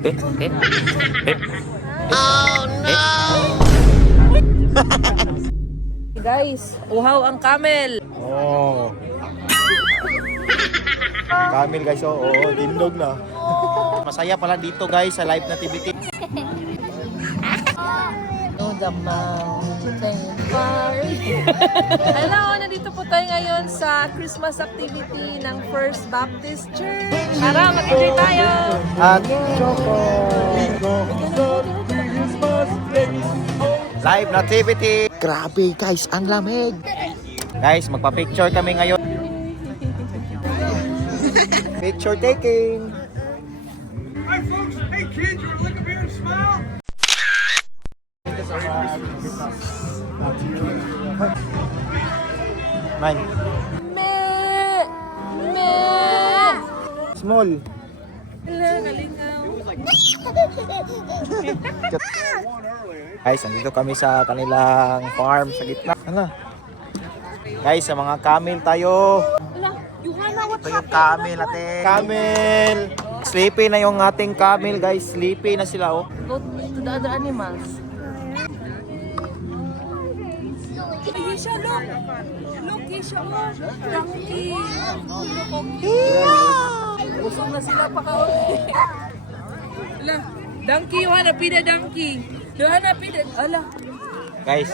Oh no! Guys, uhaw ang camel. Oh. Camel guys, oh, tindog na. Masaya pala dito guys sa live nativity. No, the mountain fire. Hello, nandito po tayo ngayon sa Christmas activity ng First Baptist Church. Tara, mag-enjoy tayo! At live nativity. Grabe guys, ang lamig. Guys, magpa-picture kami ngayon. Picture taking. Hi folks, hey kids, you wanna look up here and smile? Nine. Me! Me! Small. Hello, nalingaw. Guys, nandito kami sa kanilang farm sa gitna. Ano? Guys, sa mga camel tayo. Hello, Johanna, what Ito yung camel natin. Camel! Sleepy na yung ating camel guys. Sleepy na sila oh. Go to the other animals. Ay, siya, look! Look, siya, oh! Donkey! Busog na sila pa ka. Ala, donkey, Johanna, pida donkey. Johanna, pida. Ala. Guys.